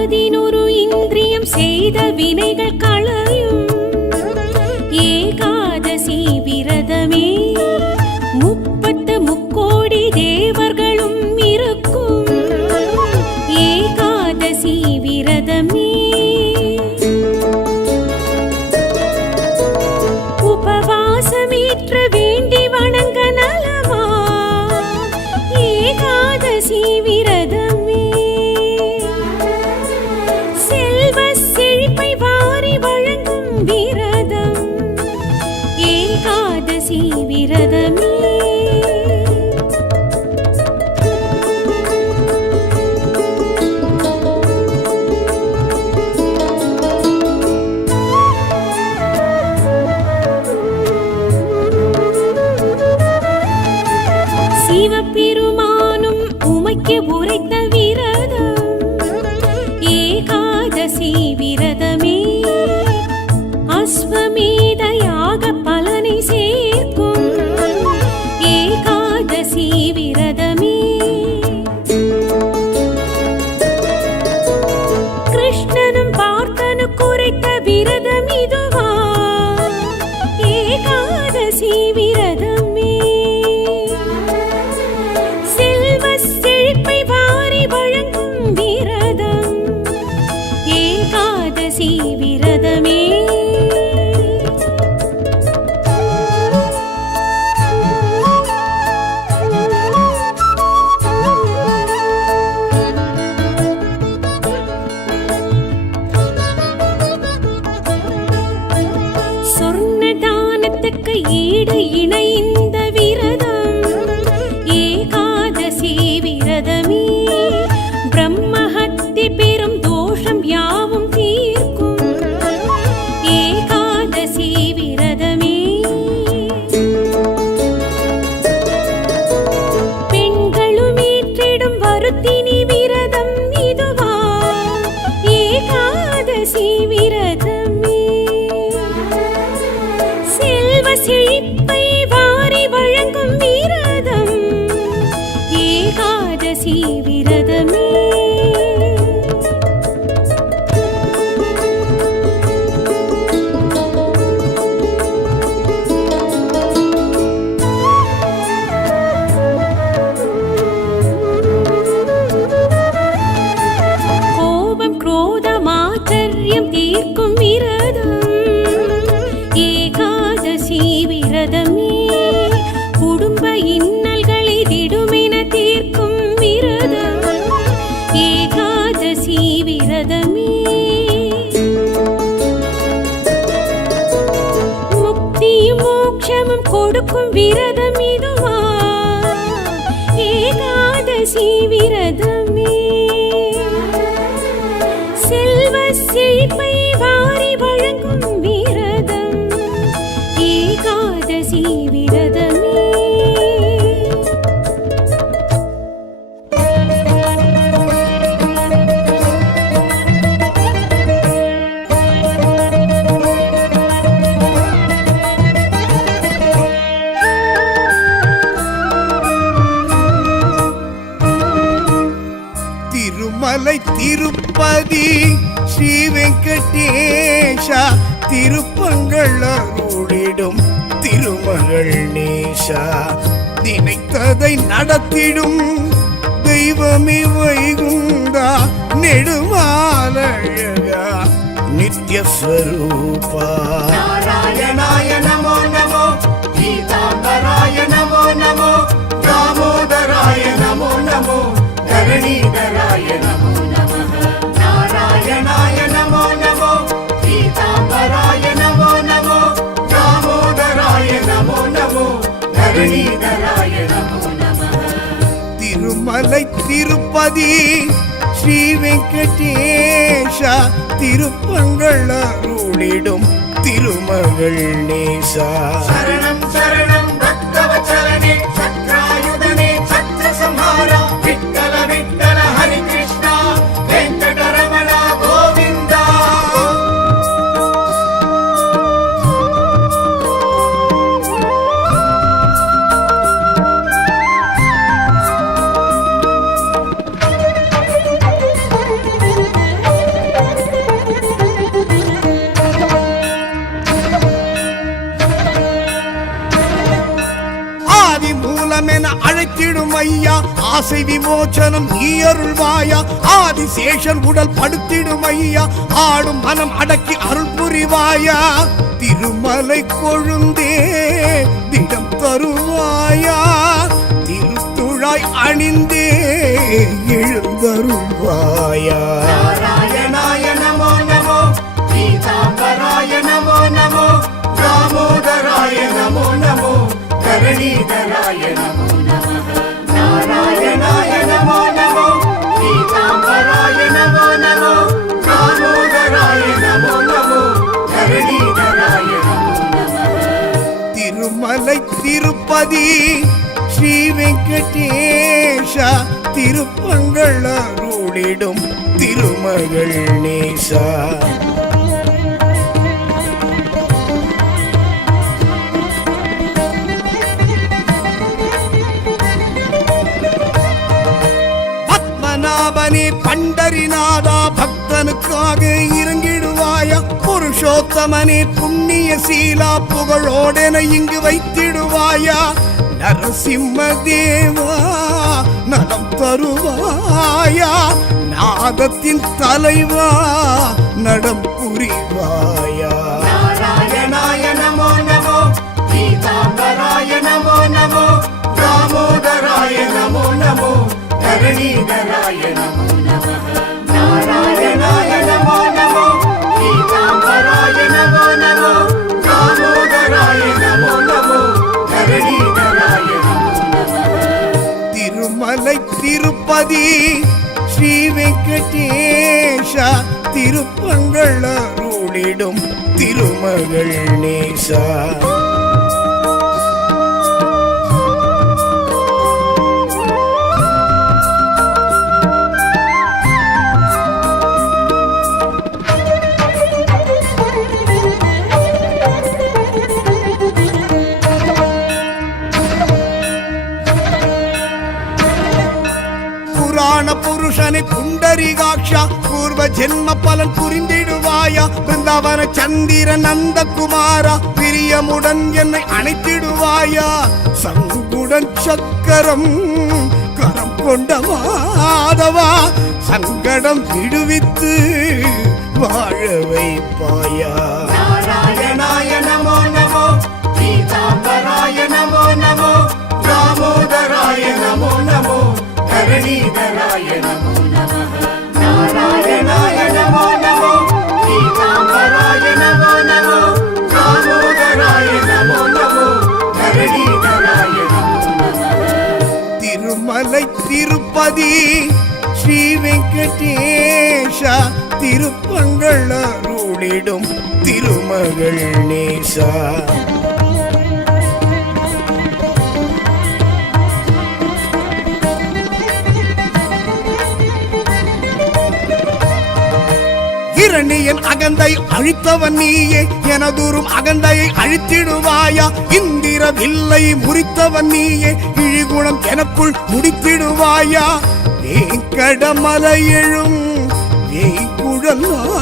11 இந்திரியம் செய்த வினைகள் களையும் ஏகாதசி விரதமே. 30 முக்கோடி தேவர்களும் இருக்கும் ஏகாதசி விரதமே. உபவாசமேற்று வேண்டி வணங்க நலமா ஏகாதசி விரதமே. செல்வ செழிப்பை வாரி வழங்கும் விரதம் ஏகாதசி விரதமே. சிவபெருமானும் உமைக்கு உரைத்த விரதம் ஏகாதசி விரதமே. அஸ்வமேத யாக பலனை சேர்க்கும் ஏகாதசி விரதமே. கிருஷ்ணனும் பார்த்தனுக்கு உரைத்த விரதம் இதுவா ஏகாதசி விரதமே. செழிப்பை வாரி வழங்கும் விரதம் ஏகாதசி விரதமே. சொர்ண தானத்துக்கு ஈடு இணைந்த விரதம் ஏகாதசி விரதமே. பிரம்மஹத்தி பெரும் தோஷம் யாவும் தீர்க்கும் ஏகாதசி விரதமே. பெண்களும் ஏற்றிடும் வருத்தினி விரதம் இதுவா ஏகாதசி விரதமே. செல்வ செழிப்பை வாரி வழங்கும் விரதம் ஏகாதசி விரதமே. கோபம் குரோதம் ஆச்சரியம் தீர்க்கும் விரதம் ஏகாதசி விரதமே. குடும்ப இன்னல்களை திடுமென தீர்க்கும் விரதம் ஏகாதசி விரதமே. முக்தியும் மோட்சமும் கொடுக்கும் விரதம் இதுவா ஏகாதசி விரதமே. செல்வ செழிப்பை வாரி வழங்கும் விரதம் ஏகாதசி விரதமே. திருமலை திருப்பதி ஸ்ரீ வெங்கடேஷா திருப்பங்கள் அருளிடும் திருமகள் நேஷா. நினைத்ததை நடத்திடும் தெய்வமே வைகுந்தா நெடுமாலழகா நித்யஸ்வரூபா. நாராயணாய நமோ நமோ பீதாம்பராய நமோ நமோ தாமோதராய நமோ நமோ தரணீதராய நமோ நமः. நாராயணாய நமோ நமோ பீதாம்பராய நமோ நமோ தாமோதராய நமோ நமோ தரணீதராய நமோ நமः. திருமலை திருப்பதி ஸ்ரீ வெங்கடேஷா திருப்பங்கள் அருளிடும் திருமகள் நேசா. சரணம் சரணம் பக்தவச்சலனே சக்ராயுதனே சத்ரசம்ஹாரா விட்டல விட்டல ஹரி கிருஷ்ணா வெங்கடரமண கோவிந்தா. அளித்திடும் ஐயா ஆசை விமோச்சனம் நீ அருள்வாயா ஆதிசேஷன் உடல் படுத்திடும் ஐயா ஆடும் மனம் அடக்கி அருள் புரிவாயா திருமலை கொழுந்தே திடம் தருவாயா திருத்துழாய் அணிந்தே எழுந்தருள்வாயா நாராயணாய நமோ நமோ பீதாம்பராய நமோ நமோ தாமோதராய நமோ நமோ தரணீதராய நமோ நமः நாராயணாய நமோ நமோ பீதாம்பராய நமோ நமோ தாமோதராய நமோ நமோ தரணீதராய நமோ நமः திருமலை திருப்பதி ஸ்ரீ வெங்கடேஷா திருப்பங்கள் அருளிடும் திருமகள் நேசா பத்மநாபனே பண்டரிநாதா பக்தனுக்காக இறங்கிடுவாயா புருஷோத்தமனே புண்ணிய சீலா புகழோடென இங்கு வைத்திடுவாயா நரசிம்ம தேவா நலம் தருவாயா நாதத்தின் தலைவா நடம் புரிவாயா நாராயணாய நமோ நமோ பீதாம்பராய நமோ நமோ தாமோதராய நமோ நமோ தரணீதராய நமோ நமः நாராயணாய நமோ நமோ பீதாம்பராய நமோ நமோ தாமோதராய நமோ நமோ தரணீதராய நமோ நமः திருமலை திருப்பதி ஸ்ரீ வெங்கடேஷா திருப்பங்கள் அருளிடும் திருமகள் நேசா புருஷனை புண்டரிகாட்சா பூர்வ ஜென்ம பலன் புரிந்திடுவாயா பிருந்தாவன சந்திர நந்தகுமாரா பிரியமுடன் என்னை அணைத்திடுவாயா சங்குடன் சக்கரம் கரம் கொண்ட மாதவா சங்கடம் விடுவித்து வாழ வைப்பாயா நாராயணாய நமோ நமோ பீதாம்பராய நமோ நமோ தாமோதராய நமோ நமோ தரணீதராய நமோ நமः நாராயணாய நமோ நமோ பீதாம்பராய நமோ நமோ தாமோதராய நமோ நமோ தரணீதராய நமோ நமः திருமலை திருப்பதி ஸ்ரீ வெங்கடேஷா திருப்பங்கள் அருளிடும் திருமகள் நேசா இரணியன் அகந்தை அழித்தவன் நீயே எனதூரும் அகந்தையை அழித்திடுவாயா இந்திர வில்லை முறித்தவன் நீயே இழிகுணம் எனக்குள் முடித்திடுவாயா வேங்கடமலை எழும் வேய்குழலாதா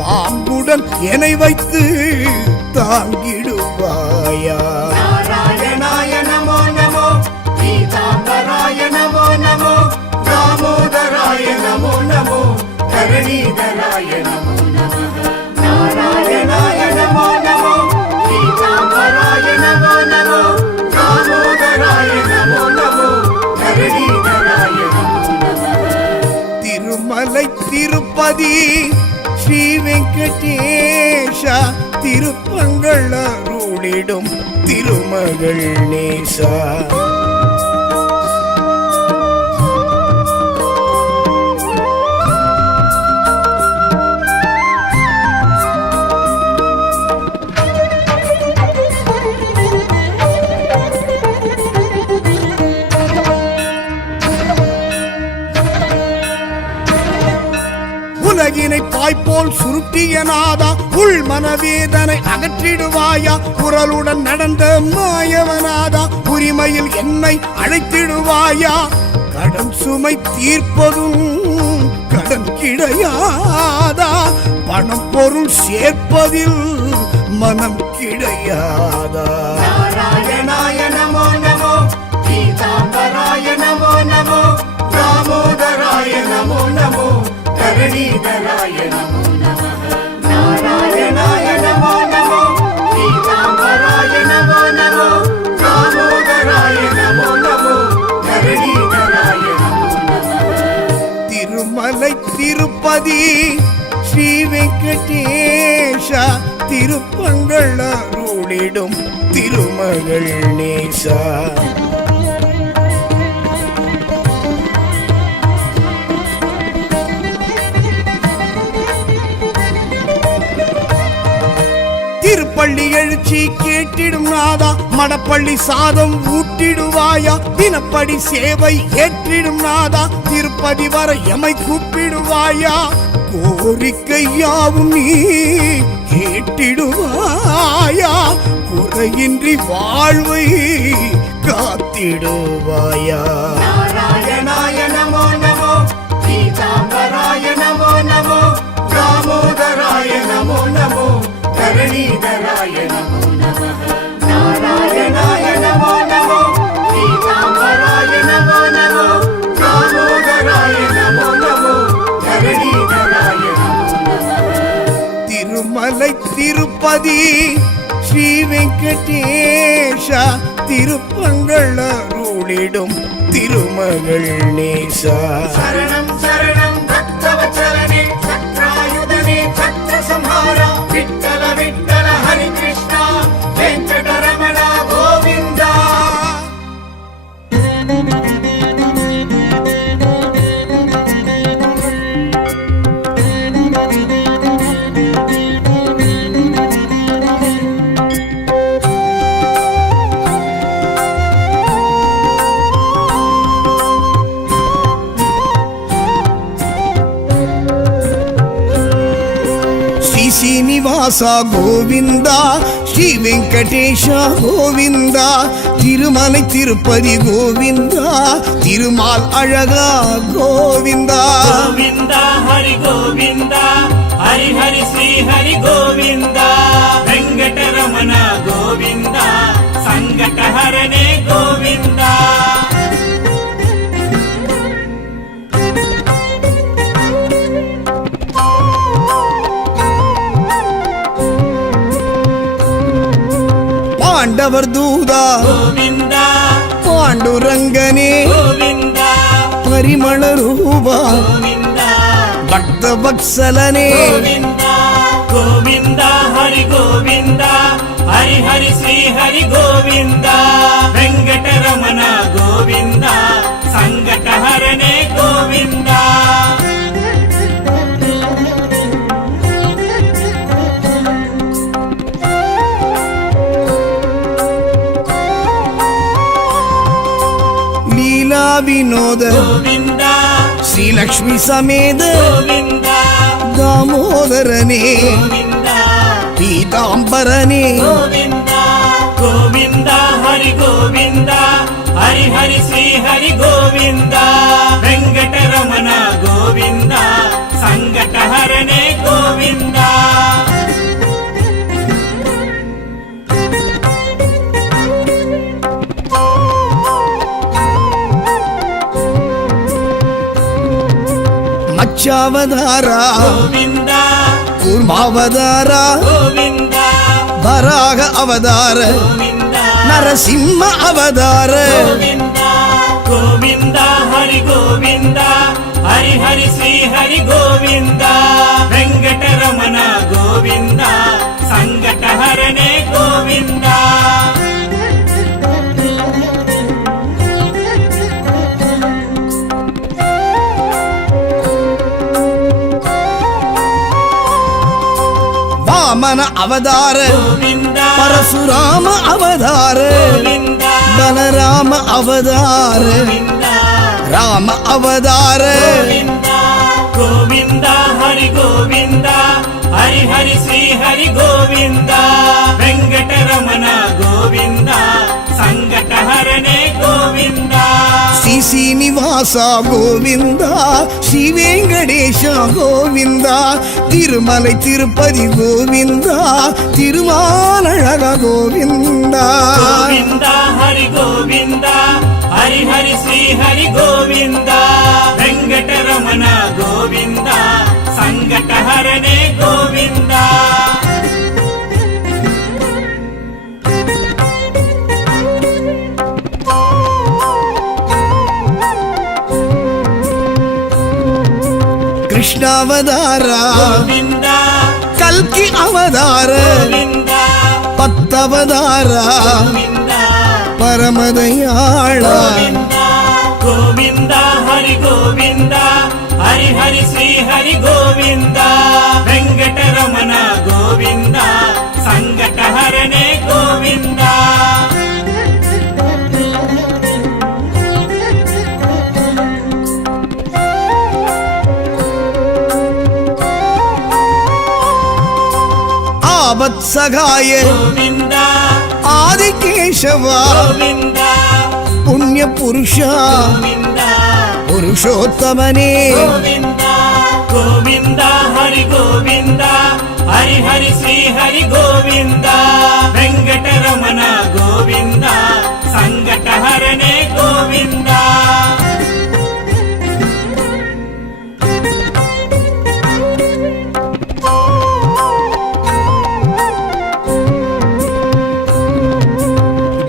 பாம்புடன் என்னை வைத்து தாங்கிடுவாயா நாராயணாய நமோ நமோ பீதாம்பராய நமோ நமோ தாமோதராய நமோ நமோ தரணீதராய நமோ நமः நாராயணாய நமோ நமோ பீதாம்பராய நமோ நமோ தாமோதராய நமோ நமோ தரணீதராய நமோ நமः திருமலை திருப்பதி ஸ்ரீ வெங்கடேஷா திருப்பங்கள் அருளிடும் திருமகள் நேசா உலகினை பாய்போல் சுருட்டிய நாதா உள் மனவேதனை அகற்றிடுவாயா குரலுடன் நடந்த மாயவனாதா உரிமையில் என்னை அழைத்திடுவாயா கடன் சுமை தீர்ப்பதும் கடன் கிடையாதா பணம் பொருள் சேர்ப்பதில் மனம் கிடையாதா நாராயணாய நமோ நமோ பீதா धरणीधराय नमो नमः नारायणाय नमो नमो पीताम्बराय नमो नमो दामोदराय नमो नमो धरणीधराय नमो नमः திருமலை திருப்பதி ஸ்ரீ வெங்கடேஷா திருப்பங்கள் அருளிடும் திருமகள் நேசா திருப்பள்ளி எழுச்சி கேட்டிடும் நாதா மடப்பள்ளி சாதம் ஊட்டிடுவாயா தினப்படி சேவை ஏற்றிடும் நாதா திருப்பதி வர எமை கூப்பிடுவாயா கோரிக்கையாவும் நீ கேட்டிடுவாயா குறையின்றி வாழ்வை காத்திடுவாயா नारायणाय नमो नमो पीताम्बराय नमो नमो दामोदराय नमो नमो धरणीधराय नमो नमः नारायणाय नमो नमो पीताम्बराय नमो नमो दामोदराय नमो नमो धरणीधराय नमो नमः திருமலை திருப்பதி ஸ்ரீ வெங்கடேஷா திருப்பங்கள் அருளிடும் திருமகள் நேசா शरणं शरणं भक्तवत्सलने छत्रायुधने छत्रसंहारा विठ्ठल विठ्ठल हरि कृष्णा वेङ्कटरमण गोविन्दा శ్రీ శ్రీనివాస గోవింద శ్రీ వెంకటేశ గోవింద திருமலை திருப்பதி கோவிந்தா திருமால் அழகா கோவிந்தா गोविंदा हरि गोविंदा हरि हरि श्री हरि गोविंदा वेंकटरमण गोविंदा संकट हरणे गोविंदा பாண்டவர் தூதா गोविंदा பாண்டுரங்கனே गोविंदा பரிமள ரூபா गोविंदा பக்த வத்சலனே गोविंदा गोविंदा हरि गोविंदा हरि हरि श्री हरि गोविंदा वेंकटरमण गोविंदा संकट हरणे गोविंदा லீலா வினோத गोविंदा ஸ்ரீலக்ஷ்மி சமேத गोविंदा தாமோதரனே गोविंदा பீதாம்பரனே गोविंदा गोविंदा हरि गोविंदा हरि हरि श्री हरि गोविंदा वेंकटरमण गोविंदा संकट हरणे गोविंदा மச்சாவதாரா गोविंदा கூர்மாவதாரா गोविंदा வராக அவதார गोविंदा நரசிம்ம அவதார गोविंदा गोविंदा हरि गोविंदा हरि हरि श्री हरि गोविंदा वेंकटरमण गोविंदा संकट हरणे गोविंदा வாமன அவதார गोविंदा பரசுராம அவதார गोविंदा பலராம அவதார गोविंदा ராம அவதார गोविंदा गोविंदा हरि गोविंदा हरि हरि श्री हरि गोविंदा वेंकटरमण गोविंदा संकट हरणे गोविंदा ஸ்ரீ சீனிவாசா கோவிந்தா ஸ்ரீ வெங்கடேஷா கோவிந்தா திருமலை திருப்பதி கோவிந்தா திருமாலழகா கோவிந்தா गोविंदा हरि गोविंदा हरि हरि श्री हरि गोविंदा वेंकटरमण गोविंदा ಕೃಷ್ಣಾವತಾರ ಗೋವಿಂದ ಕಲ್ಕಿ ಅವತಾರ ಗೋವಿಂದ 10 ಅವತಾರ ಗೋವಿಂದ ಪರಮದಯಾಳ ಗೋವಿಂದ ಗೋವಿಂದ ಹರಿ ಗೋವಿಂದ ಹರಿ ಹರಿ ಶ್ರೀ ಹರಿ ಗೋವಿಂದ ವೆಂಕಟರಮಣ ಗೋವಿಂದ ಸಂಕಟ ಹರಣೆ ಗೋವಿಂದ ಆವತ್ಸಗಾಯ ಗೋವಿಂದ ಆದಿಕೇಶವ ಗೋವಿಂದ ಪುಣ್ಯ ಪುರುಷ ಗೋವಿಂದ ಪುರುಷೋತ್ತಮನೇ ಗೋವಿಂದ ಗೋವಿಂದ ಹರಿ ಗೋವಿಂದ ಹರಿ ಹರಿ ಶ್ರೀ ಹರಿ ಗೋವಿಂದ ವೆಂಕಟರಮಣ ಗೋವಿಂದ ಸಂಕಟ ಹರಣೆ ಗೋವಿಂದ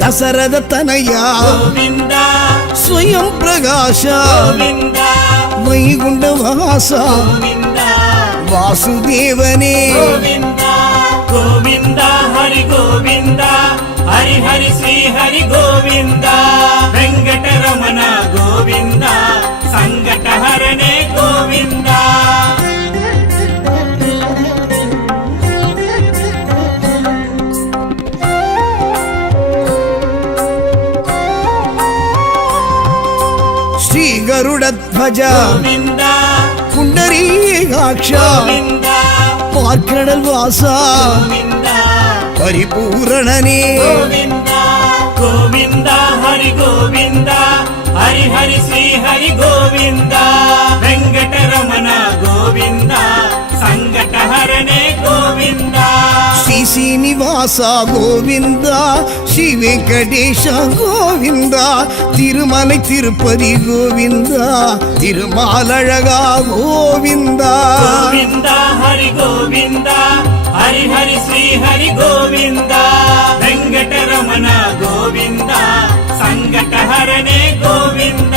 ದಸರದ ತನಯ ಗೋವಿಂದ ಸ್ವಯಂ ಪ್ರಕಾಶ ಗೋವಿಂದ ವೈಗುಂಡ ವಾಸ ಗೋವಿಂದ ವಾಸುದೇವನೇ ಗೋವಿಂದ ಗೋವಿಂದ ಹರಿ ಗೋವಿಂದ ಹರಿ ಹರಿ ಶ್ರೀ ಹರಿ ಗೋವಿಂದ ವೆಂಕಟರಮಣ ಗೋವಿಂದ ಸಂಕಟ ಹರಣೆ ಗೋವಿಂದ ಶ್ರೀ ಗರುಡ ಧ್ವಜ ಗೋವಿಂದ ಪುಂಡರೀಕಾಕ್ಷ ಗೋವಿಂದ ಪಾರ್ಕಡಲ್ ವಾಸ ಗೋವಿಂದ ಪರಿಪೂರಣನೇ ಗೋವಿಂದ ಗೋವಿಂದ ಹರಿ ಗೋವಿಂದ ಹರಿ ಹರಿ ಶ್ರೀ ಹರಿ ಗೋವಿಂದ ವೆಂಕಟರಮಣ ಗೋವಿಂದ ಸಂಕಟ ಹರಣೆ ಗೋವಿಂದ ಶ್ರೀ ಶ್ರೀನಿವಾಸ ಗೋವಿಂದ ಶ್ರೀ ವೆಂಕಟೇಶ ಗೋವಿಂದ ತಿರುಮலை ತಿರುಪತಿ ಗೋವಿಂದ ತಿರುಮಾಲழகா ಗೋವಿಂದ ಗೋವಿಂದ ಹರಿ ಗೋವಿಂದ ಹರಿ ಹರಿ ಶ್ರೀ ಹರಿ ಗೋವಿಂದ ವೆಂಕಟರಮಣ ಗೋವಿಂದ ಸಂಕಟ ಹರಣೆ ಗೋವಿಂದ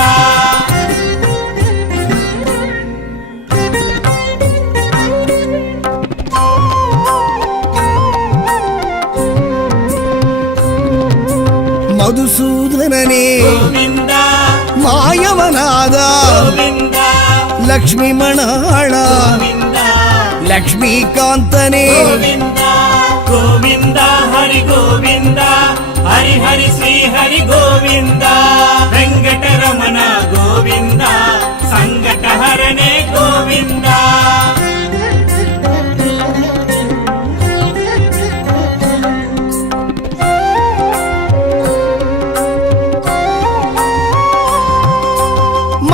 ಮಧುಸೂದನನೇ ಗೋವಿಂದ ಮಾಯವನಾದ ಗೋವಿಂದ ಲಕ್ಷ್ಮೀ ಮಣಾಳ ಗೋವಿಂದ ಲಕ್ಷ್ಮೀಕಾಂತನೇ ಗೋವಿಂದ ಗೋವಿಂದ ಹರಿ ಗೋವಿಂದ ಹರಿ ಹರಿ ಶ್ರೀ ಹರಿ ಗೋವಿಂದ ವೆಂಕಟರಮಣ ಗೋವಿಂದ ಸಂಕಟ ಹರಣೆ ಗೋವಿಂದ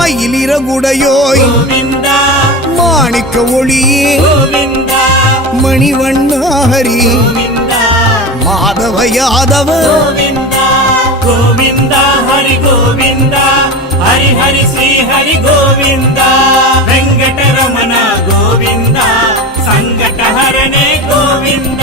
மயிலிறகுடையோய் ಗೋವಿಂದ மாணிக்க ஒளியே ಗೋವಿಂದ மணிவண்ண ஹரி ಗೋವಿಂದ மாதவ யாதவ ಗೋವಿಂದ ಗೋವಿಂದ ಹರಿ ಗೋವಿಂದ ಹರಿ ಹರಿ ಶ್ರೀ ಹರಿ ಗೋವಿಂದ ವೆಂಕಟರಮಣ ಗೋವಿಂದ ಸಂಕಟ ಹರಣೆ ಗೋವಿಂದ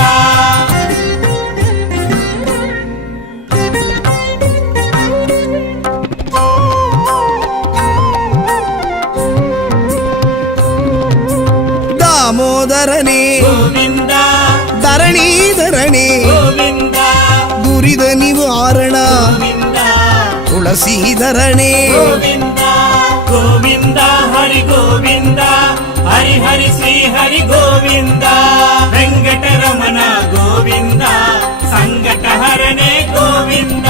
தாமோதரனே ಗೋವಿಂದ ಧರಣೀಧರಣೇ ಗೋವಿಂದ ದುರಿದ ನಿವಾರಣ ಗೋವಿಂದ ತುಳಸೀಧರಣೇ ಗೋವಿಂದ ಗೋವಿಂದ ಹರಿ ಗೋವಿಂದ ಹರಿ ಹರಿ ಶ್ರೀ ಹರಿ ಗೋವಿಂದ ವೆಂಕಟರಮಣ ಗೋವಿಂದ ಸಂಕಟ ಹರಣೆ ಗೋವಿಂದ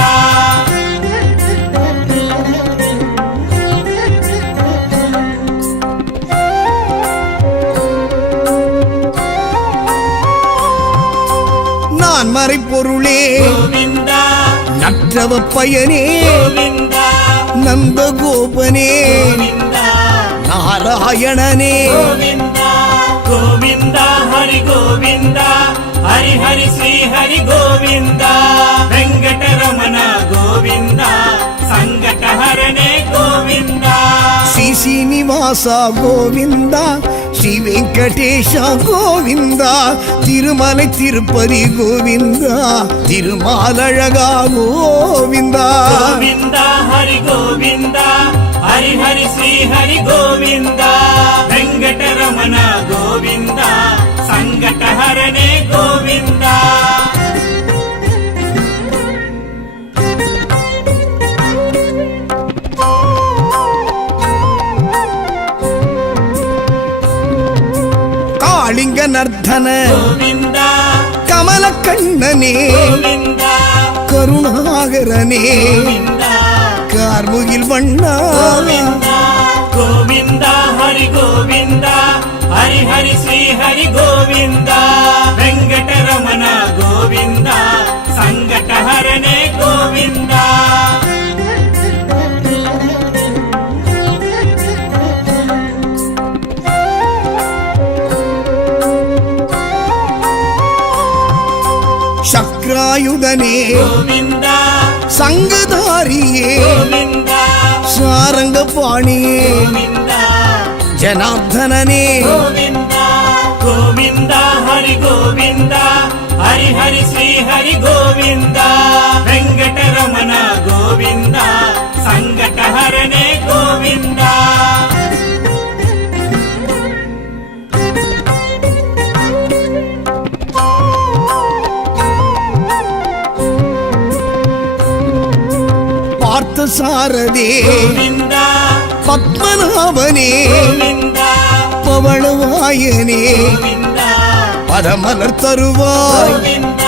நான் மறைப்பொருளே ಗೋವಿಂದ நற்றவ பயனே ಗೋವಿಂದ நந்தகோபனே ಗೋವಿಂದ நாராயணனே ಗೋವಿಂದ ಗೋವಿಂದ ಹರಿ ಗೋವಿಂದ ಹರಿ ಹರಿ ಶ್ರೀ ಹರಿ ಗೋವಿಂದ ವೆಂಕಟರಮಣ ಗೋವಿಂದ ಸಂಕಟ ಹರಣೆ ಗೋವಿಂದ ಶ್ರೀ ಶ್ರೀನಿವಾಸ ಗೋವಿಂದ ಶ್ರೀ ವೆಂಕಟೇಶ ಗೋವಿಂದ ತಿರುಮலை ತಿರುಪತಿ ಗೋವಿಂದ ತಿರುಮಾಲழகா ಗೋವಿಂದ ಗೋವಿಂದ ಹರಿ ಗೋವಿಂದ ಹರಿ ಹರಿ ಶ್ರೀ ಹರಿ ಗೋವಿಂದ ವೆಂಕಟರಮಣ ಗೋವಿಂದ ಸಂಕಟಹರನೇ ಗೋವಿಂದ காளிங்க நர்தன ಗೋವಿಂದ கமல கண்ணனே ಗೋವಿಂದ கருணாகரனே ಗೋವಿಂದ கார்முகில் வண்ணா ಗೋವಿಂದ ಗೋವಿಂದ ಹರಿ ಗೋವಿಂದ ಹರಿ ಹರಿ ಶ್ರೀ ಹರಿ ಗೋವಿಂದ ವೆಂಕಟರಮಣ ಗೋವಿಂದ ಸಂಕಟಹರನೇ ಗೋವಿಂದ சக்ராயுதனே ಗೋವಿಂದ சங்குதாரியே ಗೋವಿಂದ சாரங்க பாணியே ಗೋವಿಂದ ஜனார்தனனே ಗೋವಿಂದ ಗೋವಿಂದ ಹರಿ ಗೋವಿಂದ ಹರಿ ಹರಿ ಶ್ರೀ ಹರಿ ಗೋವಿಂದ ವೆಂಕಟರಮಣ ಗೋವಿಂದ ಸಂಕಟಹರನೇ ಗೋವಿಂದ பார்த்த சாரதே ಗೋವಿಂದ பத்மநாபனே ಗೋವಿಂದ பவளவாயனே ಗೋವಿಂದ பதமலர் தருவாய் ಗೋವಿಂದ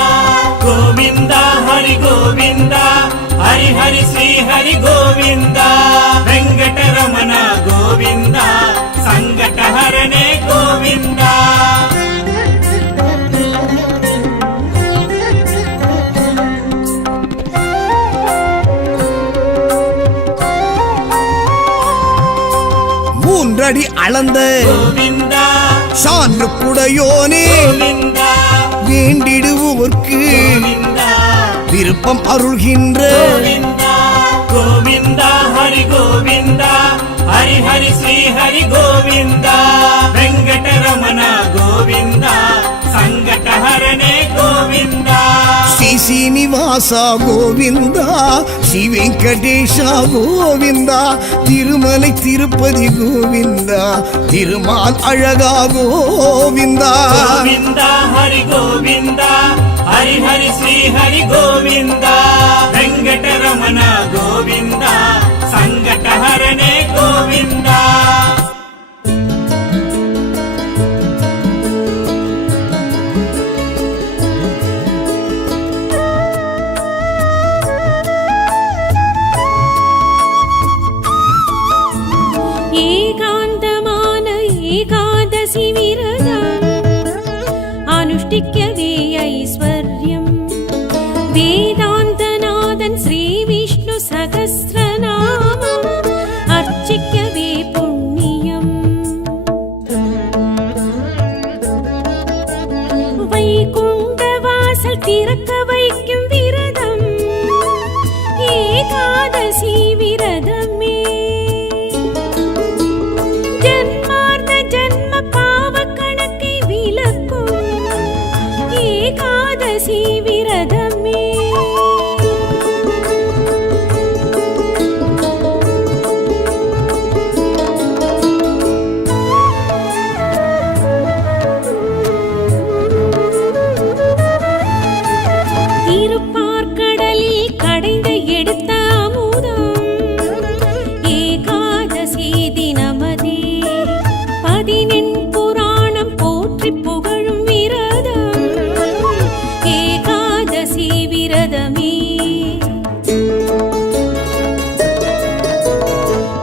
ಗೋವಿಂದ ಹರಿ ಗೋವಿಂದ ಹರಿ ಹರಿ ಶ್ರೀ ಹರಿ ಗೋವಿಂದ ವೆಂಕಟರಮಣ ಗೋವಿಂದ ಸಂಕಟಹರನೇ ಗೋವಿಂದ மூன்றடி அளந்த ಗೋವಿಂದ சான்று குடையோனே ಗೋವಿಂದ வேண்டிடுவோர்க்கு ಗೋವಿಂದ விருப்பம் அருள்கின்ற ಗೋವಿಂದ ಗೋವಿಂದ ಹರಿ ಗೋವಿಂದ ಹರಿ ಹರಿ ಶ್ರೀ ಹರಿ ಗೋವಿಂದ ವೆಂಕಟರಮಣ ಗೋವಿಂದ ಸಂಕಟಹರನೇ ಗೋವಿಂದ ஸ்ரீ சீனிவாசா கோவிந்தா ஸ்ரீ வெங்கடேஷா கோவிந்தா திருமலை திருப்பதி கோவிந்தா திருமால் அழகா கோவிந்தா ಗೋವಿಂದ ಹರಿ ಗೋವಿಂದ ಹರಿ ಹರಿ ಶ್ರೀ ಹರಿ ಗೋವಿಂದ ವೆಂಕಟರಮಣ ಗೋವಿಂದ ಸಂಕಟಹರನೇ ಗೋವಿಂದ ஏகாந்தமான ஏகாதசி விரதம் அனுஷ்டிக்கவே ஐஸ்வர்யம் வேதாந்தநாதன் ஸ்ரீ விஷ்ணு சகஸ்ரநாமம் அர்ச்சிக்கவே புண்ணியம் வைகுண்ட வாசல் திறக்க வைக்கும் விரதம் ஏகாதசி விரதமே ஜன்மார்த்த ஜன்ம பாவ கணக்கை விலக்கும் ஏகாதசி விரதமே திருப்பார்கடலில் கடைந்த எடுத்த அமுதம் ஏகாதசி தினமதே 14 புராணம் போற்றி புகழும் விரதம் ஏகாதசி விரதமே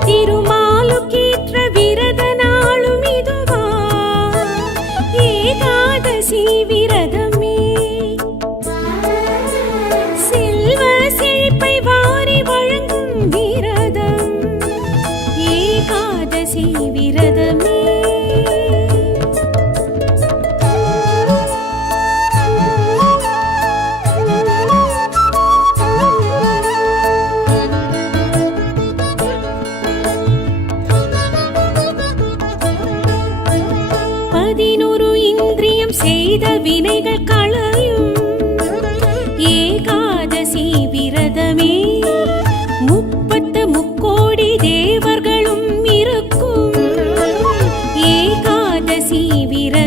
திருமாலுக்கேற்ற விரத நாளும் இதுவா ஏகாதசி விரதமே செல்வ செழிப்பை வாரி வழங்கும் விரதம் ஏகாதசி விரதமே பதினொரு இந்திரியம் செய்த வினைகள் களையும் ஏகாதசி விரதமே 30 முக்கோடி தேவர்களும் இருக்கும் ஏகாதசி விரதமே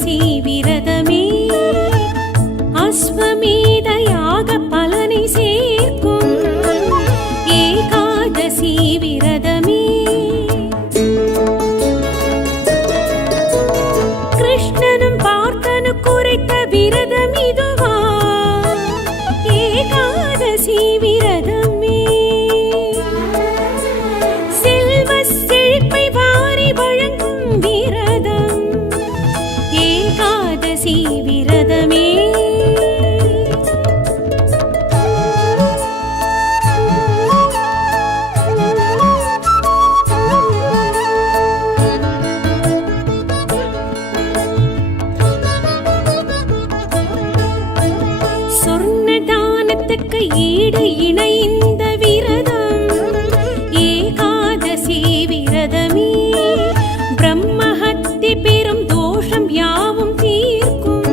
ஏகாதசி விரதமே அஸ்வமேத யாக பலனை சேர்க்கும் ஏகாதசி விரதமே கிருஷ்ணனும் பார்த்தனு குறைத்த விரதம் இதுவா ஏகாதசி விரதமே செல்வ செழிப்பை வாரி வழங்கும் விரதம் ஏகாதசி விரதமே சொர்ணதானத்துக்கு ஈடு இணைந்த விரதம் ஏகாதசி விரதமே பிரம்மஹத்தி பெரும் தோஷம் யாவும் தீர்க்கும்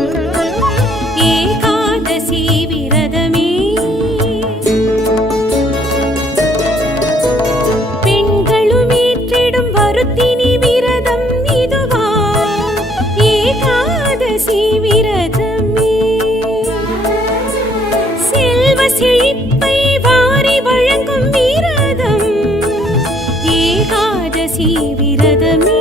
ஏகாதசி விரதமே பெண்களும் ஏற்றிடும் வருத்தினி விரதம் இதுவா ஏகாதசி விரதமே செல்வ செழிப்பை வாரி வழங்கும் விரதம் ஏகாதசி விரதமே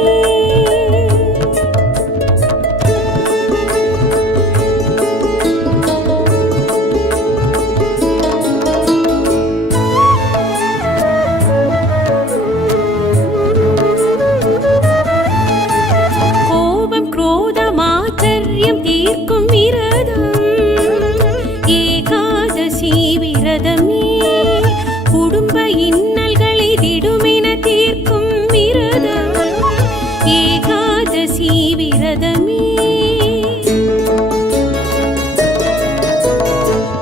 கோபம் குரோதம் ஆச்சரியம் தீர்க்கும் விரதம் ஏகாதசி விரதமே குடும்ப இன்னல்களை திடுமென தீர்க்கும் விரதம் ஏகாதசி விரதமே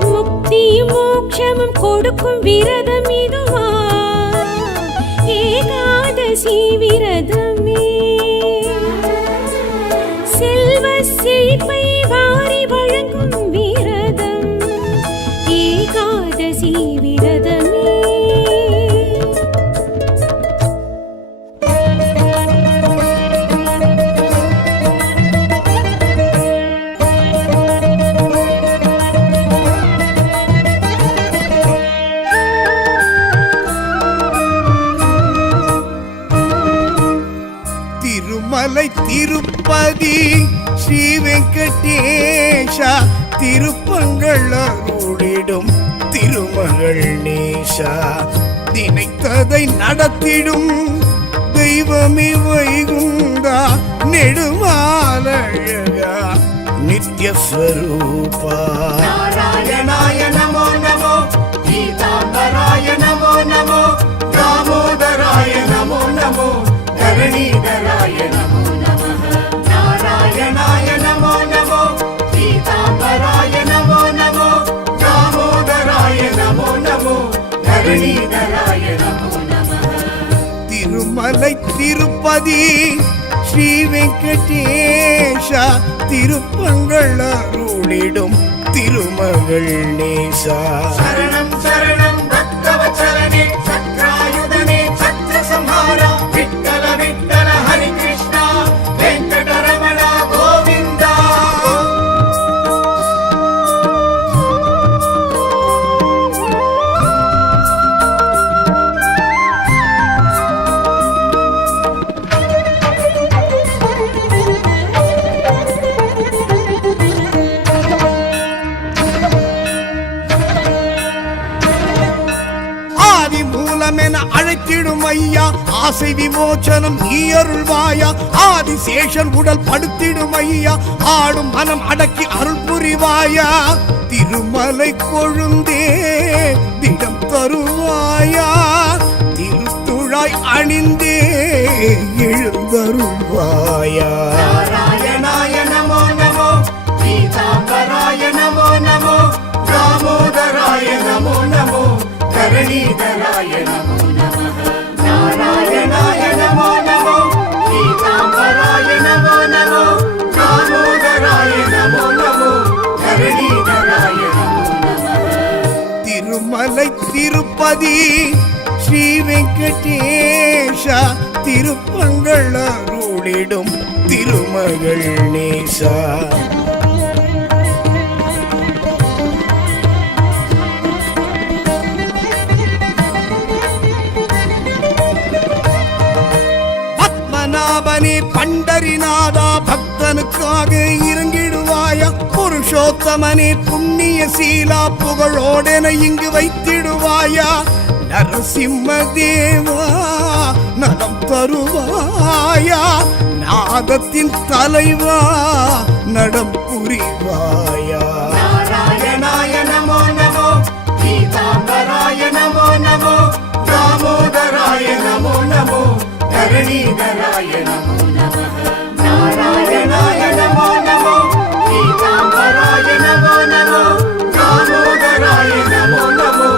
முக்தியும் மோட்சமும் கொடுக்கும் விரதம் இதுவா ஏகாதசி விரதமே செல்வ செழிப்பை வாரி வழங்கும் விரதம் ஏகாதசி விரதமே திருமலை திருப்பதி ஸ்ரீ வெங்கடேஷா திருப்பங்கள் அருளிடும் திருமகள் நேஷா நினைத்ததை நடத்திடும் தெய்வமே வைகுந்தா நெடுமாலழகா நித்யஸ்வரூபா நாராயணாய நமோ நமோ பீதாம்பராய நமோ நமோ தாமோதராய நமோ நமோ தரணீதராய நமோ நமः நாராயணாய நமோ நமோ பீதாம்பராய நமோ நமோ தாமோதராய நமோ நமோ தரணீதராய நமோ நமः திருமலை திருப்பதி ஸ்ரீ வெங்கடேஷா திருப்பங்கள் அருளிடும் திருமகள் நேசா சரணம் சரணம் பக்தவச்சலனே சக்ராயுதனே சத்ர சம்ஹாரா விட்டல விட்டல ஹரி கிருஷ்ணா வெங்கடரமண கோவிந்தா மூலமென அழைத்திடும் ஐயா ஆசை விமோச்சனம் நீ அருள்வாயா ஆதிசேஷன் உடல் படுத்திடும் ஐயா ஆடும் மனம் அடக்கி அருள் புரிவாயா திருமலை கொழுந்தே திடம் தருவாயா திருத்துழாய் அணிந்தே எழுந்தருள்வாயா நாராயணாய நமோ நமோ பீதாம்பராய நமோ நமோ தாமோதராய நமோ நமோ தரணீதராய நமோ நமः நாராயணாய நமோ நமோ பீதாம்பராய நமோ நமோ தாமோதராய நமோ நமோ தரணீதராய நமோ நமः திருமலை திருப்பதி ஸ்ரீ வெங்கடேஷா திருப்பங்கள் அருளிடும் திருமகள் நேசா. பத்மநாபனே பண்டரிநாதா பக்தனுக்காக இறங்கிடுவாயா. புருஷோத்தமனே புண்ணிய சீலா புகழோடென இங்கு வைத்திடுவாயா. நரசிம்ம தேவா நலம் தருவாயா. நாதத்தின் தலைவா நடம் புரிவாயா. நாராயணாய நமோ நமோ, பீதாம்பராய நமோ நமோ, தாமோதராய நமோ நமோ, தரணீதராய நமோ நமः. நாராயணாய நமோ நமோ, பீதாம்பராய நமோ நமோ, தாமோதராய நமோ நமோ,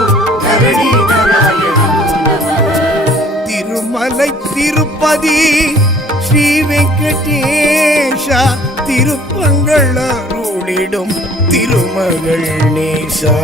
தரணீதராய நமோ நமः. திருமலை திருப்பதி ஸ்ரீ வெங்கடேஷா திருப்பங்கள் அருளிடும் திருமகள் நேசா.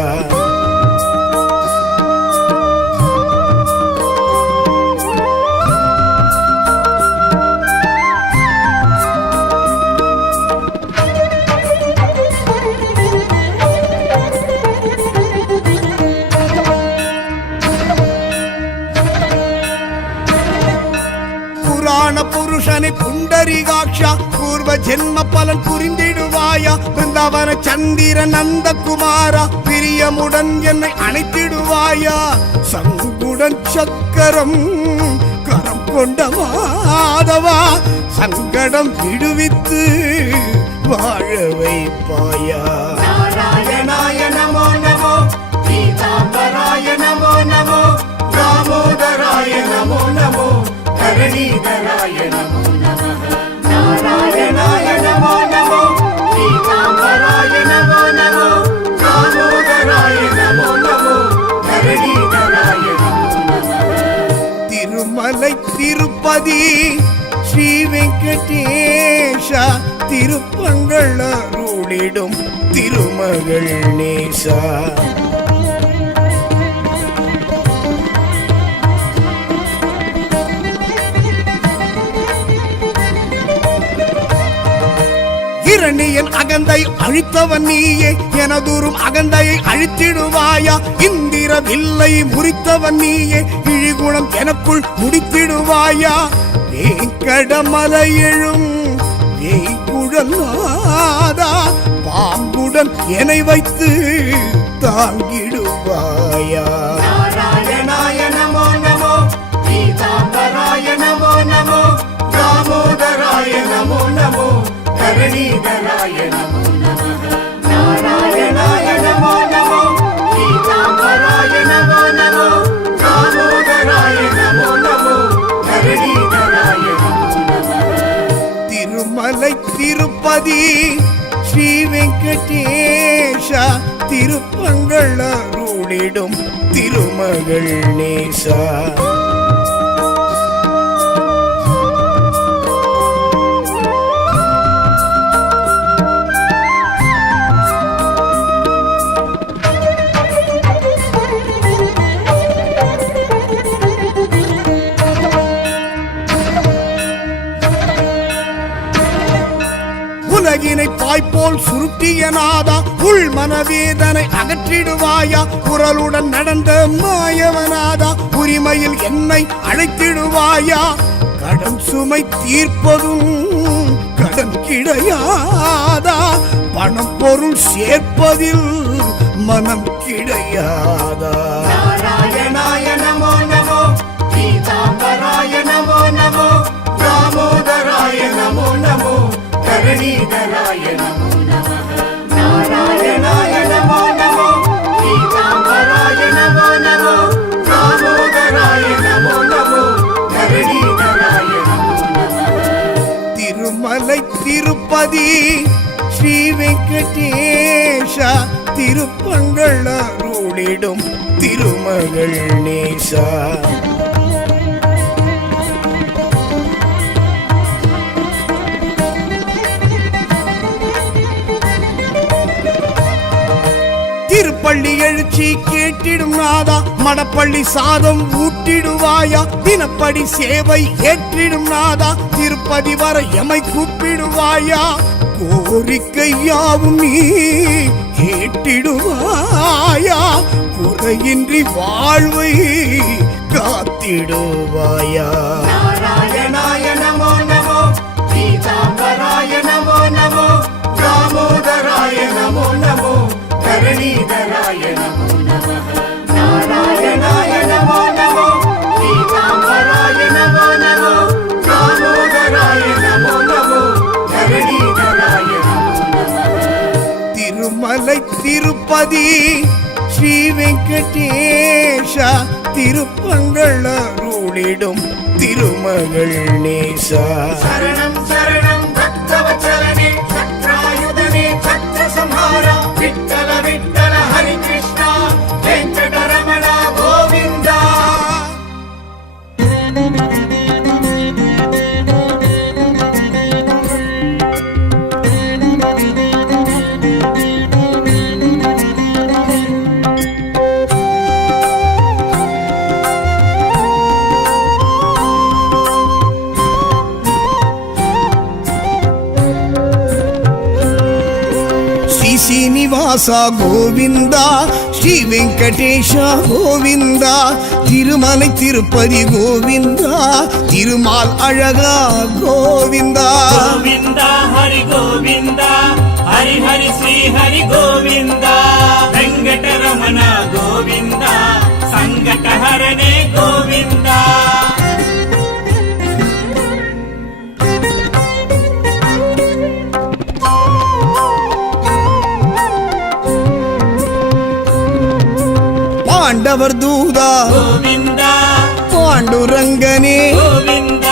புருஷனை புண்டரிகாட்சா பூர்வ ஜென்ம பலன் புரிந்திடுவாயா. பிருந்தாவன சந்திர நந்தகுமாரா பிரியமுடன் என்னை அணைத்திடுவாயா. சங்குடன் சக்கரம் கரம் கொண்ட மாதவா சங்கடம் விடுவித்து வாழ வைப்பாயா. நாராயணாய நமோ நமோ, பீதாம்பராய நமோ நமோ, தாமோதராய நமோ நமோ, தரணீதராய நமோ நமः. நாராயணாய நமோ நமோ, பீதாம்பராய நமோ நமோ, தாமோதராய நமோ நமோ, தரணீதராய நமோ நமः. திருமலை திருப்பதி ஸ்ரீ வெங்கடேஷா திருப்பங்கள் அருளிடும் திருமகள் நேசா. இரணியன் அகந்தை அழித்தவன் நீயே, எனதூரும் அகந்தையை அழித்திடுவாயா. இந்திர வில்லை முறித்தவன் நீயே, இழிகுணம் எனக்குள் முடித்திடுவாயா. வேங்கடமலை எழும் வேய்குழல் நாதா பாம்புடன் என்னை வைத்து தாங்கிடுவாயா. நாராயணாய நமோ நமோ, பீதாம்பராய நமோ நமோ, தாமோதராய நமோ நமோ, தரணீதராய நமோ நமः. நாராயணாய நமோ நமோ, பீதாம்பராய நமோ நமோ, தாமோதராய நமோ நமோ, தரணீதராய நமோ நமः. திருமலை திருப்பதி ஸ்ரீ வெங்கடேஷா திருப்பங்கள் அருளிடும் திருமகள் நேசா. உலகினை பாய்போல் சுருட்டிய நாதா உள் மனவேதனை அகற்றிடுவாயா. குரலுடன் நடந்த மாயவனாதா உரிமையில் என்னை அழைத்திடுவாயா. கடன் சுமை தீர்ப்பதும் கடன் கிடையாதா. பணம் பொருள் சேர்ப்பதில் மனம் கிடையாதா. நாராயணாய நமோ நமோ, பீதாம்பராய நமோ நமோ, தாமோதராய நமோ நமோ, தரணீதராய நமோ நமः. நாராயணாய நமோ நமோ, பீதாம்பராய நமோ நமோ, தாமோதராய நமோ நமோ, தரணீதராய நமோ நமः. திருமலை திருப்பதி ஸ்ரீ வெங்கடேஷா திருப்பங்கள் அருளிடும் திருமகள் நேசா. திருப்பள்ளி எழுச்சி கேட்டிடும் நாதா மடப்பள்ளி சாதம் ஊட்டிடுவாயா. தினப்படி சேவை ஏற்றிடும் நாதா திருப்ப திருப்பதி வர எமை கூப்பிடுவாயா கோரிக்கையாவும் நீ கேட்டிடுவாயா குறையின்றி வாழ்வை காத்திடுவாயா நாராயணாய நமோ நமோ பீதாம்பராய நமோ நமோ தாமோதராய நமோ நமோ தரணீதராய நமோ நமः நாராயணாய நமோ நமோ பீதாம்பராய நமோ நமோ தாமோதராய நமோ நமோ தரணீதராய நமோ நமः திருமலை திருப்பதி ஸ்ரீ வெங்கடேஷா திருப்பங்கள் அருளிடும் திருமகள் நேசா சரணம் சரணம் பக்தவத்சலனே சக்ராயுதனே சக்ர சம்ஹாரா விட்டல விட்டல ஹரி கிருஷ்ணா வெங்கடரமண கோவிந்தா శ్రీనివాస గోవింద శ్రీ వెంకటేశ గోవింద తిరుమலை తిరుపతి గోవింద తిరుమాల్ అழகா గోవింద గోవింద హరి గోవింద హరి హరి శ్రీ హరి గోవింద వెంకటరమణ గోవింద సంకటహరణే గోవింద పాండవర్ దూదా గోవింద పాండురంగనే గోవింద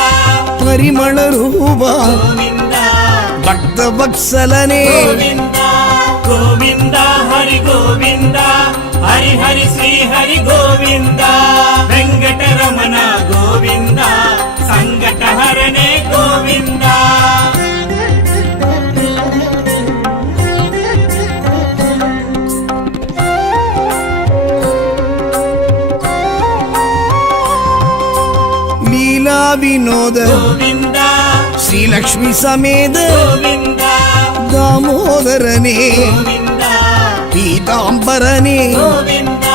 పరిమళ రూపా గోవింద భక్త వత్సలనే గోవింద గోవింద హరి గోవింద హరి హరి శ్రీ హరి గోవింద వెంకటరమణ గోవింద సంకటహరణే గోవింద లీలా వినోద గోవింద శ్రీలక్ష్మి సమేత గోవింద దామోదరనే గోవింద పీతాంబరనే గోవింద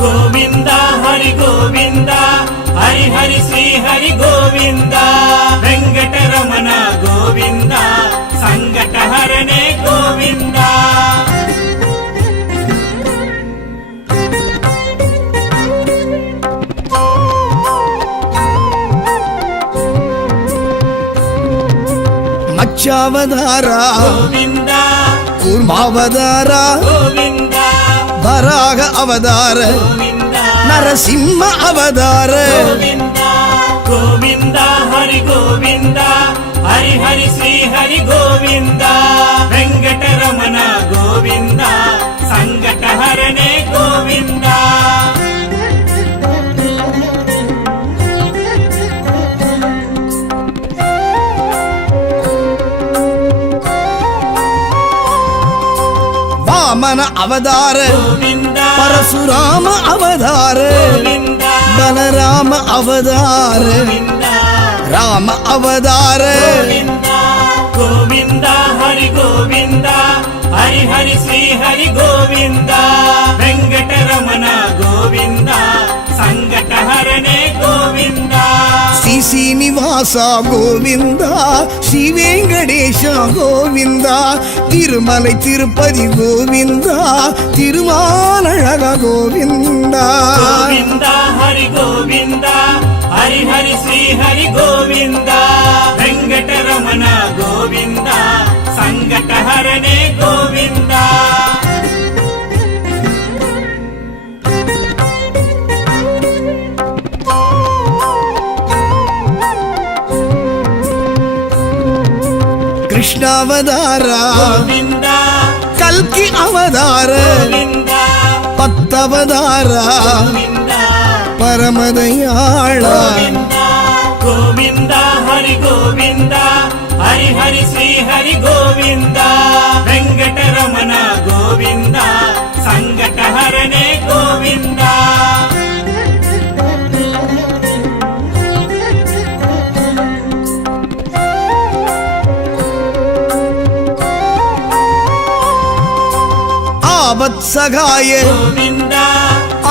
గోవింద హరి గోవింద హరి హరి శ్రీ హరి గోవింద వెంకటరమణ గోవింద సంకటహరణే గోవింద మత్స్యావతార గోవింద కూర్మావతార గోవింద వరాహ అవతార గోవింద నరసింహ అవతార గోవింద గోవింద హరి గోవింద హరి హరి శ్రీ హరి గోవింద వెంకటరమణ గోవింద సంకటహరణే గోవింద వామన అవతార గోవింద పరశురామ అవతార గోవింద బలరామ అవతార గోవింద రామ అవతార గోవింద గోవింద హరి గోవింద హరి హరి శ్రీ హరి గోవింద వెంకటరమణ గోవింద సంకటహరణే గోవింద శ్రీ శ్రీనివాస గోవింద శ్రీ వెంకటేశ గోవింద తిరుమలై తిరుపతి గోవింద తిరుమాలழக గోవింద గోవింద హరి గోవింద హరి హరి శ్రీ హరి గోవింద వెంకటరమణ గోవింద సంకటహరణే గోవింద కృష్ణావతార గోవింద కల్కి అవతార గోవింద పత్తవతార గోవింద పరమదయాళ గోవింద గోవింద హరి గోవింద హరి హరి శ్రీ హరి గోవింద వెంకటరమణ గోవింద సంకటహరణే గోవింద ஆபத்சகாய கோவிந்த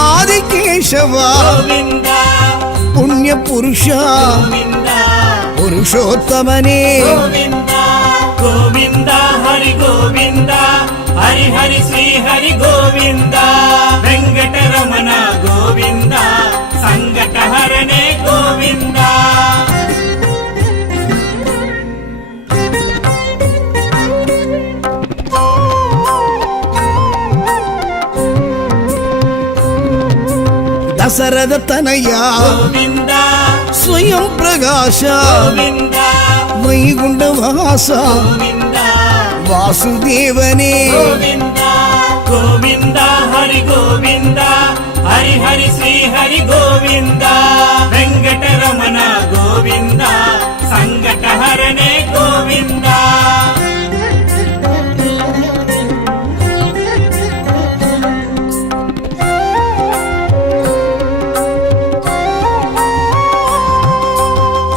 ஆதிகேசவ கோவிந்த புண்ணிய புருஷா கோவிந்த புருஷோத்தமனே கோவிந்த கோவிந்த ஹரி கோவிந்த ஹரி ஹரி ஸ்ரீ ஹரி கோவிந்த வெங்கடரமண கோவிந்த சங்கடஹரணே கோவிந்த தசரத தனயா கோவிந்த ஸ்வயம் பிரகாஷ கோவிந்த வைகுண்ட வாசா கோவிந்த வாசுதேவனே கோவிந்த கோவிந்த ஹரி கோவிந்த ஹரி ஹரி ஸ்ரீ ஹரி கோவிந்த வெங்கடரமண கோவிந்த சங்கடஹரணே கோவிந்த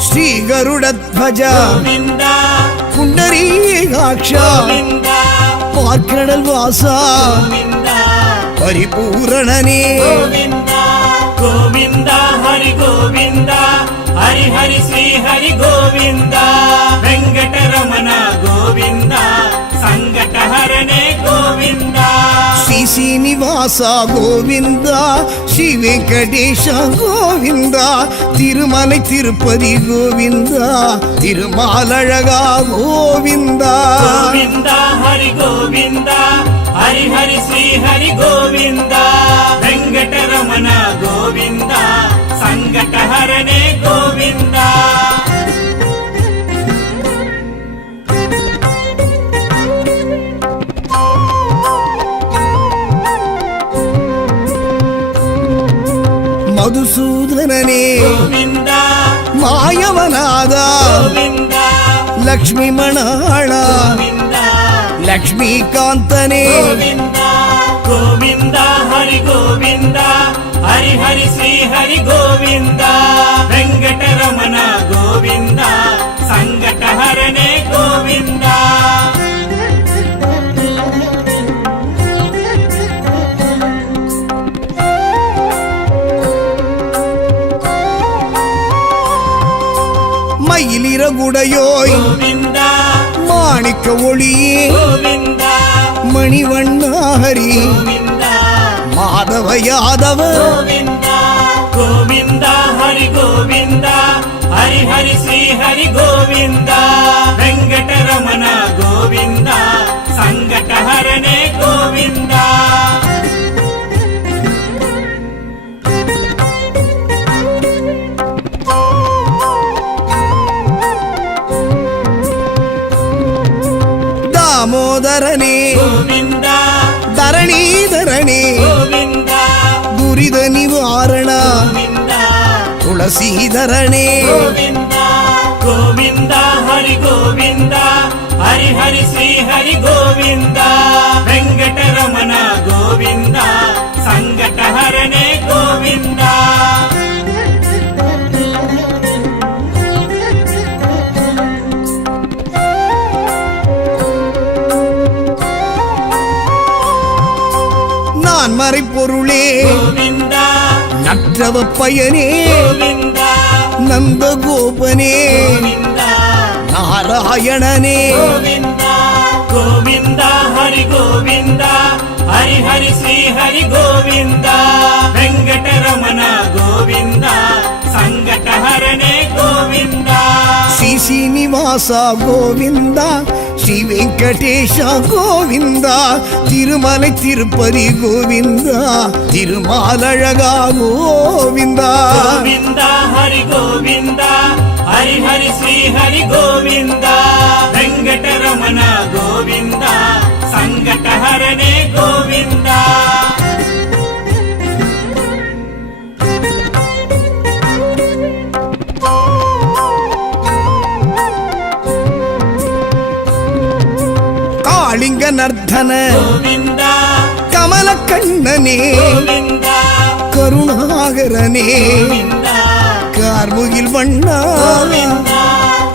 ஸ்ரீ கருடத்வஜ கோவிந்த புண்டரீகாட்ச கோவிந்த பார்க்கடல் வாசா கோவிந்த பரிபூரணனே கோவிந்த கோவிந்த ஹரி கோவிந்த ஹரி ஹரி ஸ்ரீ ஹரி கோவிந்த வெங்கடரமண கோவிந்த சங்கடஹரணே கோவிந்த ஸ்ரீ சீனிவாச கோவிந்த ஸ்ரீ வெங்கடேஷ கோவிந்த திருமலை திருப்பதி கோவிந்த திருமாலழகா கோவிந்த கோவிந்த ஹரி கோவிந்த ஹரி ஹரி ஸ்ரீ ஹரி கோவிந்த வெங்கடரமண கோவிந்த சங்கடஹரணே கோவிந்த மதுசூதனனே கோவிந்த மாயவநாதா கோவிந்த லக்ஷ்மி மணாளா கோவிந்த லக்ஷ்மிகாந்தனே கோவிந்த கோவிந்த ஹரி கோவிந்த ஹரி ஹரி ஸ்ரீ ஹரி கோவிந்த வெங்கடரமண கோவிந்த சங்கடஹரணே கோவிந்த மயிலிறகுடையோய் கோவிந்த மாணிக்க ஒளியே கோவிந்த மணிவண்ணாஹரி கோவிந்த மாதவ யாதவ கோவிந்த கோவிந்த ஹரி கோவிந்த ஹரி ஹரி ஸ்ரீ ஹரி கோவிந்த வெங்கடரமண கோவிந்த சங்கடஹரணே கோவிந்த தாமோதரனே கோவிந்த தரணீதரனே கோவிந்த துரித நிவாரண கோவிந்த துளசீதரனே கோவிந்த கோவிந்த ஹரி கோவிந்த ஹரி ஹரி ஸ்ரீ ஹரி கோவிந்த வெங்கடரமண கோவிந்த சங்கடஹரணே கோவிந்த நான் மறைப்பொருளே கோவிந்த நற்றவ பயனே கோவிந்த நந்தகோபனே கோவிந்த நாராயணனே கோவிந்த கோவிந்த ஹரி கோவிந்த ஹரி ஹரி ஸ்ரீ ஹரி கோவிந்த வெங்கடரமண கோவிந்த சங்கடஹரணே கோவிந்த ஸ்ரீ சீனிவாச கோவிந்த ஸ்ரீ வெங்கடேஷ கோவிந்த திருமலை திருப்பதி கோவிந்த திருமாலழகா கோவிந்த கோவிந்த ஹரி கோவிந்த ஹரி ஹரி ஸ்ரீ ஹரி கோவிந்த வெங்கடரமண கோவிந்த சங்கடஹரணே கோவிந்த காளிங்க நர்த்தன கோவிந்த கமல கண்ணனே கோவிந்த கருணாகரனே கோவிந்த கார்முகில் வண்ணா கோவிந்த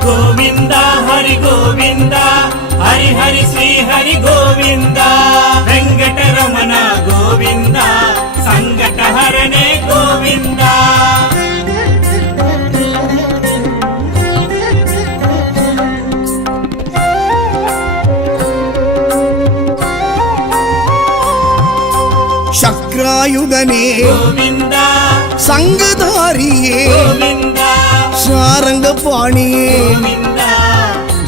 கோவிந்த ஹரி கோவிந்த ஹரி హరి హరి శ్రీ హరి గోవింద వెంకటరమణ గోవింద సంకటహరణే గోవింద சக்ராயுதனே గోవింద சங்கதாரியே గోవింద சாரங்கபாணியே గోవింద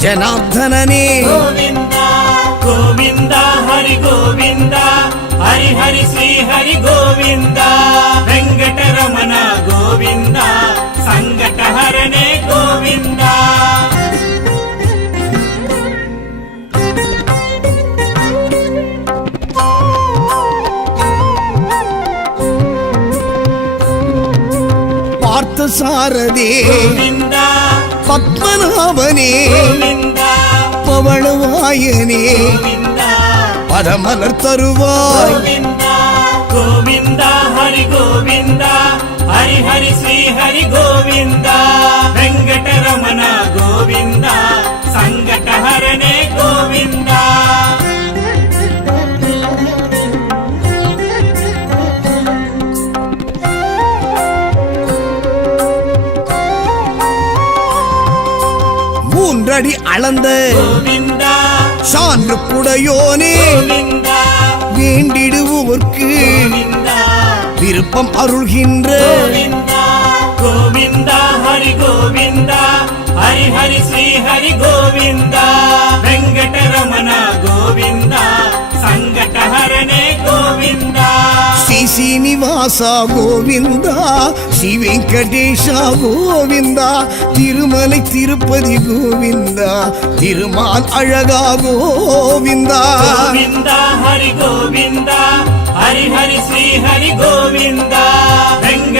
ஜனார்தனனே గోవింద గోవింద హరి గోవింద హరి హరి శ్రీ హరి గోవింద వెంకటరమణ గోవింద సంకటహరణే గోవింద பார்த்த சாரதே గోవింద பத்மநாபனே గోవింద பவளவாயனே గోవింద பதமலர் தருவாய் గోవింద గోవింద హరి గోవింద హరి హరి శ్రీ హరి గోవింద వెంకటరమణ గోవింద సంకటహరణే గోవింద மூன்றடி அளந்த గోవింద சான்று குடையோனே గోవింద வேண்டிடுவோர்க்கு గోవింద விருப்பம் அருள்கின்ற గోవింద గోవింద హరి గోవింద హరి హరి శ్రీ హరి గోవింద వెంకటరమణ గోవింద సంకటహరణే గోవింద ஸ்ரீ சீனிவாசா கோவிந்தா ஸ்ரீ வெங்கடேஷா கோவிந்தா திருமலை திருப்பதி கோவிந்தா திருமால் அழகா கோவிந்தா గోవింద హరి గోవింద హరి హరి శ్రీ హరి గోవింద వెంకటరమణ